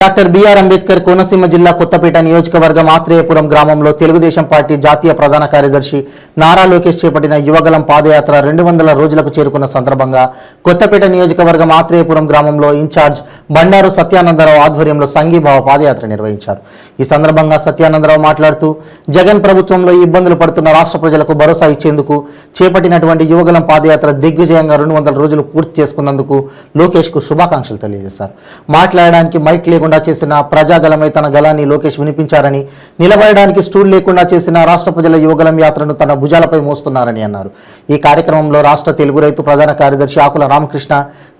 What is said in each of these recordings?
Doctor BR Ambedkar Konaseema జిల్లా కొత్తపేట నియోజకవర్గం ఆత్రేయపురం గ్రామంలో తెలుగుదేశం పార్టీ జాతీయ ప్రధాన కార్యదర్శి నారా లోకేష్ చేపట్టిన యువగలం పాదయాత్ర 200 రోజులకు చేరుకున్న సందర్భంగా కొత్తపేట నియోజకవర్గం ఆత్రేయపురం గ్రామంలో ఇన్ఛార్జ్ బండారు సత్యానందరావు ఆధ్వర్యంలో సంఘీభావ పాదయాత్ర నిర్వహించారు. ఈ సందర్భంగా సత్యానందరావు మాట్లాడుతూ జగన్ ప్రభుత్వంలో ఇబ్బందులు పడుతున్న రాష్ట్ర ప్రజలకు భరోసా ఇచ్చేందుకు చేపట్టినటువంటి యువగలం పాదయాత్ర దిగ్విజయంగా 200 రోజులు పూర్తి చేసుకున్నందుకు లోకేష్ కు శుభాకాంక్షలు తెలియజేశారు. మాట్లాడడానికి మైక్ లేకుండా చేసిన ప్రజాగలమై తన గలాన్ని లోకేష్ వినిపించారని, నిలబడడానికి స్టూల్ లేకుండా చేసిన రాష్ట్ర ప్రజల యువగలం యాత్రను తన భుజాలపై మోస్తున్నారని అన్నారు. ఈ కార్యక్రమంలో రాష్ట్ర తెలుగు రైతు ప్రధాన కార్యదర్శి ఆకుల రామకృష్ణ,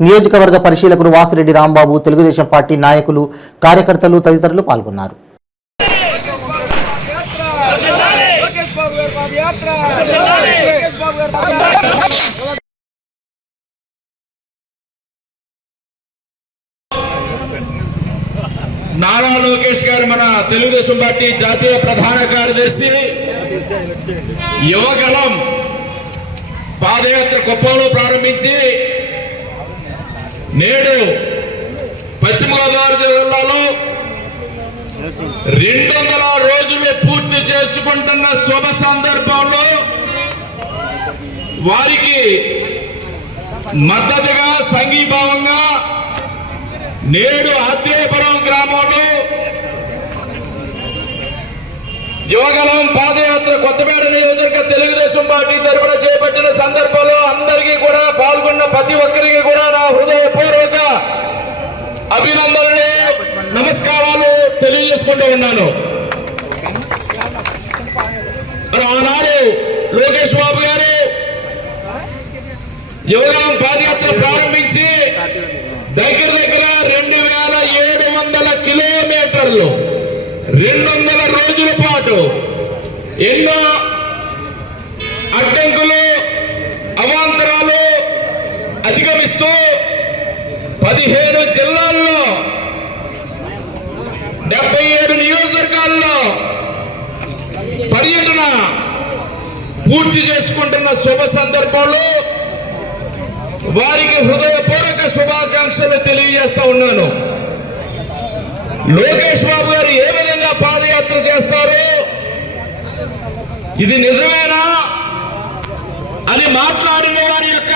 నియోజకవర్గ పరిశీలకులు వాసిరెడ్డి రాంబాబు, తెలుగుదేశం పార్టీ నాయకులు, కార్యకర్తలు తదితరులు పాల్గొన్నారు. నారా లోకేష్ గారు మన తెలుగుదేశం పార్టీ జాతీయ ప్రధాన కార్యదర్శి యువగలం పాదయాత్ర కుప్పంలో ప్రారంభించి నేడు పశ్చిమ గోదావరి జిల్లాలో 200 రోజులు పూర్తి చేసుకుంటున్న శుభ సందర్భంలో వారికి మద్దతుగా సంఘీభావంగా నేడు ఆత్రేయపురం గ్రామంలో యువగలం పాదయాత్ర కొత్తపేట నియోజకవర్గ తెలుగుదేశం పార్టీ తరఫున చేపట్టిన సందర్భంలో అందరికీ కూడా పాల్గొన్న ప్రతి ఒక్కరికి కూడా నా హృదయపూర్వక అభినందనలు, నమస్కారాలు తెలియజేసుకుంటూ ఉన్నాను. మరి ఆనాడు లోకేష్ బాబు గారు యువగలం పాదయాత్ర ప్రారంభించి దగ్గర 2700 కిలోమీటర్లు 200 రోజుల పాటు ఎన్నో అడ్డంకులు అవాంతరాలు అధిగమిస్తూ 15 జిల్లాల్లో 77 నియోజకవర్గాల్లో పర్యటన పూర్తి చేసుకుంటున్న శుభ సందర్భంలో వారికి హృదయపూర్వక శుభాకాంక్షలు తెలియజేస్తా ఉన్నాను. లోకేష్ బాబు గారు ఏ విధంగా పాదయాత్ర చేస్తారు, ఇది నిజమేనా అని మాట్లాడిన వారి యొక్క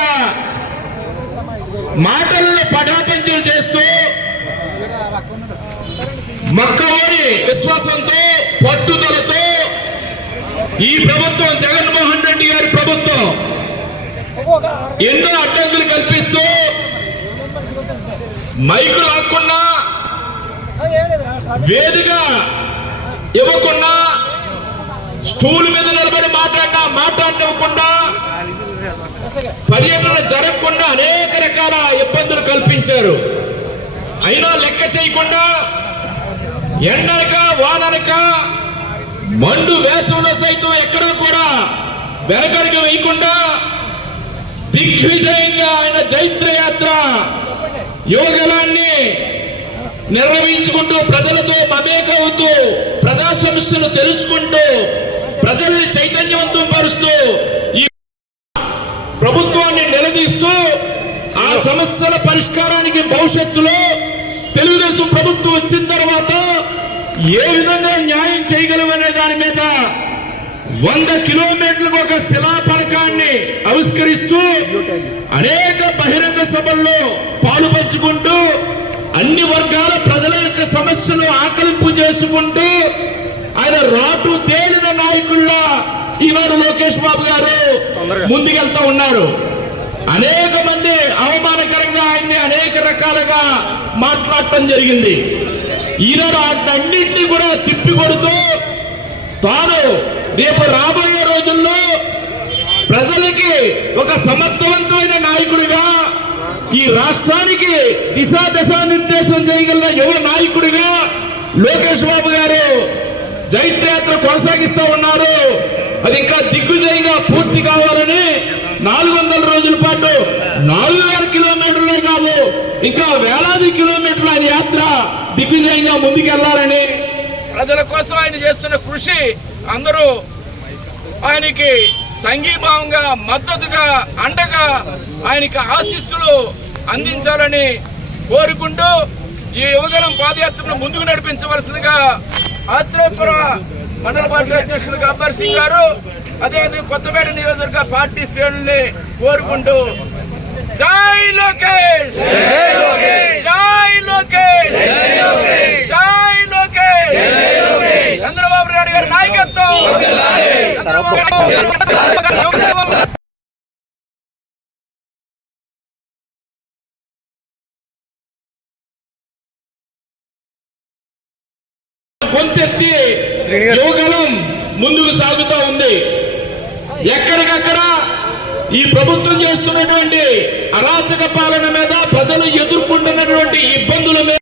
మాటలను పటాపంచలు చేస్తూ మొక్కవోని విశ్వాసంతో పట్టుదలతో ఈ ప్రభుత్వం జగన్మోహన్ రెడ్డి గారి ప్రభుత్వం ఎన్నో అడ్డంకులు కల్పిస్తూ మైకు లాక్కున్నా వేదిక ఇవ్వకుండా స్టూల్ మీద నిలబడి మాట్లాడనివ్వకుండా పర్యటన జరగకుండా అనేక రకాల ఇబ్బందులు కల్పించారు. అయినా లెక్క చేయకుండా ఎండనక వాననక మండు వేసవిలో సైతం ఎక్కడా కూడా వెనకడికి వేయకుండా దిగ్విజయంగా ఆయన జైత్రయాత్ర యువగలాన్ని నిర్వహించుకుంటూ ప్రజలతో మమేకవుతూ ప్రజా సమస్యలు తెలుసుకుంటూ ప్రజల్ని చైతన్యవంతం పరుస్తూ ఈ ప్రభుత్వాన్ని నిలదీస్తూ ఆ సమస్యల పరిష్కారానికి భవిష్యత్తులో తెలుగుదేశం ప్రభుత్వం వచ్చిన తర్వాత ఏ విధంగా న్యాయం చేయగలమనే దాని మీద 100 కిలోమీటర్లకు ఒక శిలాఫలకాన్ని ఆవిష్కరిస్తూ అనేక బహిరంగ సభల్లో పాలు పంచుకుంటూ అన్ని వర్గాల ప్రజల యొక్క సమస్యలు ఆకలింపు చేసుకుంటూ ఆయన రాటు తేలిన నాయకుల్లా ఈనాడు లోకేష్ బాబు గారు ముందుకెళ్తా ఉన్నారు. అనేక మంది అవమానకరంగా ఆయన్ని అనేక రకాలుగా మాట్లాడటం జరిగింది. ఈనాడు వాటన్నింటినీ కూడా తిప్పికొడుతూ తాను రేపు రాబోయే రోజుల్లో ప్రజలకి ఒక సమర్థవంతమైన నాయకుడిగా, ఈ రాష్ట్రానికి దిశా నిర్దేశం చేయగల యువ నాయకుడిగా లోకేష్ బాబు గారు జైత్రయాత్ర కొనసాగిస్తూ ఉన్నారు. అది ఇంకా దిగ్విజయంగా పూర్తి కావాలని 400 రోజుల పాటు 4000 కిలోమీటర్లే కాదు ఇంకా వేలాది కిలోమీటర్ల ఆయన యాత్ర దిగ్విజయంగా ముందుకెళ్లాలని ప్రజల కోసం ఆయన చేస్తున్న కృషి అందరూ ఆయనకి సంఘీభావంగా మద్దతుగా అండగా ఆయనకి ఆశీస్సులు అందించాలని కోరుకుంటూ ఈ యువగలం పాదయాత్రను ముందుకు నడిపించవలసిందిగా ఆత్రేయపుర మండల పార్టీ అధ్యక్షులు గబ్బర్ సింగ్ గారు, అదేవిధంగా కొత్తపేట నియోజకవర్గ పార్టీ శ్రేణుల్ని కోరుకుంటూ జై లోకేష్, జై లోకేష్, జై లోకేష్, జై లోకేష్, చంద్రబాబు నాయుడు గారి నాయకత్వం, గొంతెత్తి యువగలం ముందుకు సాగుతూ ఉంది. ఎక్కడికక్కడ ఈ ప్రభుత్వం చేస్తున్నటువంటి అరాచక పాలన మీద, ప్రజలు ఎదుర్కొంటున్నటువంటి ఇబ్బందుల మీద